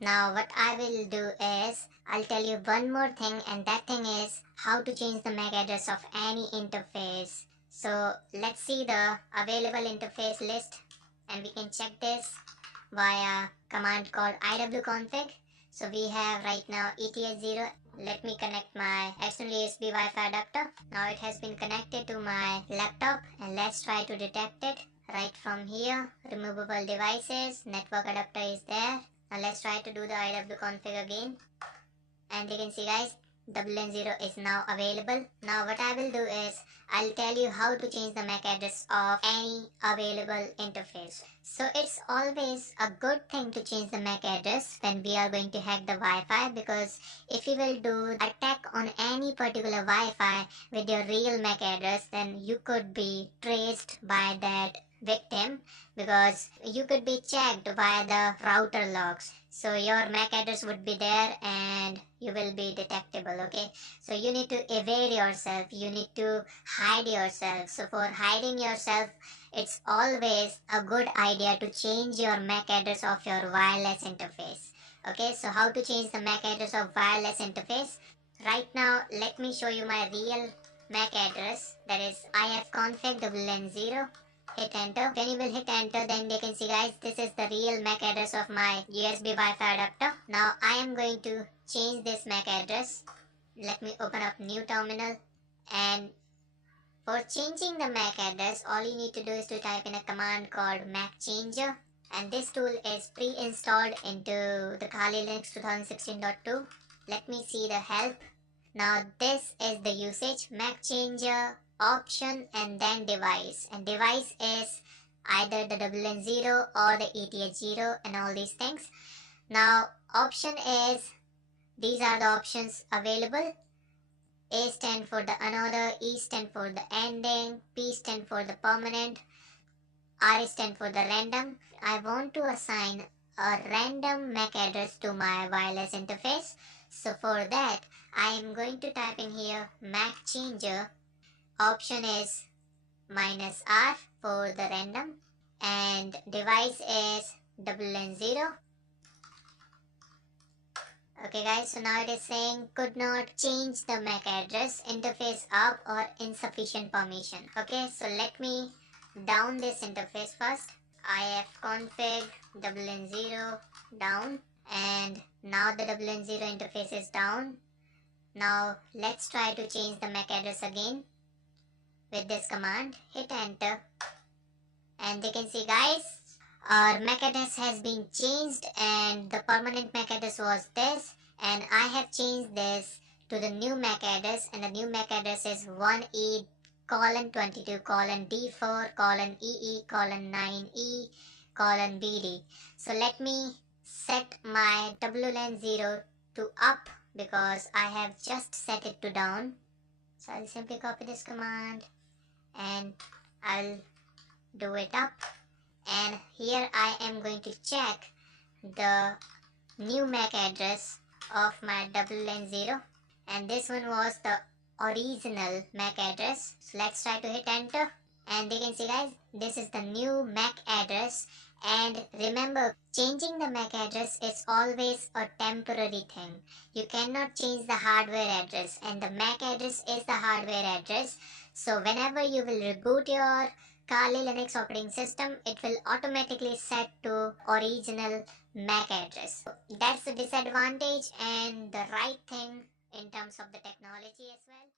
Now what I will do is I'll tell you one more thing, and that thing is how to change the MAC address of any interface. So let's see the available interface list, and we can check this via command called iwconfig. So we have right now ETH0. Let me connect my external USB Wi-Fi adapter. Now it has been connected to my laptop, and let's try to detect it. Right from here, removable devices, network adapter is there. Now let's try to do the iwconfig again, and you can see guys, WN0 is now available. Now what I will do is I'll tell you how to change the MAC address of any available interface. So it's always a good thing to change the MAC address when we are going to hack the Wi-Fi, because if you will do attack on any particular Wi-Fi with your real MAC address, then you could be traced by that victim, because you could be checked via the router logs. So your MAC address would be there and you will be detectable. Okay, so you need to evade yourself, you need to hide yourself. So for hiding yourself, it's always a good idea to change your MAC address of your wireless interface. Okay, so how to change the MAC address of wireless interface? Right now let me show you my real MAC address, that is ifconfig WN0. Hit enter. When you will hit enter, then they can see guys, this is the real MAC address of my USB Wi-Fi adapter. Now I am going to change this MAC address. Let me open up new terminal, and for changing the MAC address, all you need to do is to type in a command called MAC changer, and this tool is pre-installed into the Kali Linux 2016.2. Let me see the help. Now this is the usage: MAC changer, option, and then device. And device is either the WN0 or the ETH0 and all these things. Now option is, these are the options available. A stand for the another, E stand for the ending, P stand for the permanent, R stand for the random. I want to assign a random MAC address to my wireless interface. So for that, I am going to type in here MAC changer. Option is -R for the random, and device is WN0. Okay guys, so now it is saying could not change the MAC address, interface up or insufficient permission. Okay, so let me down this interface first. ifconfig WN0 down, and now the WN0 interface is down. Now let's try to change the MAC address again with this command. Hit enter, and you can see guys, our MAC address has been changed, and the permanent MAC address was this, and I have changed this to the new MAC address, and the new MAC address is 1E:22:D4:EE:9E:BD. So let me set my WLAN0 to up, because I have just set it to down. So I'll simply copy this command and I'll do it up, and here I am going to check the new MAC address of my WLAN0, and this one was the original MAC address. So let's try to hit enter, and you can see guys, this is the new MAC address. And remember, changing the MAC address is always a temporary thing. You cannot change the hardware address, and the MAC address is the hardware address. So whenever you will reboot your Kali Linux operating system, it will automatically set to original MAC address. So that's the disadvantage and the right thing in terms of the technology as well.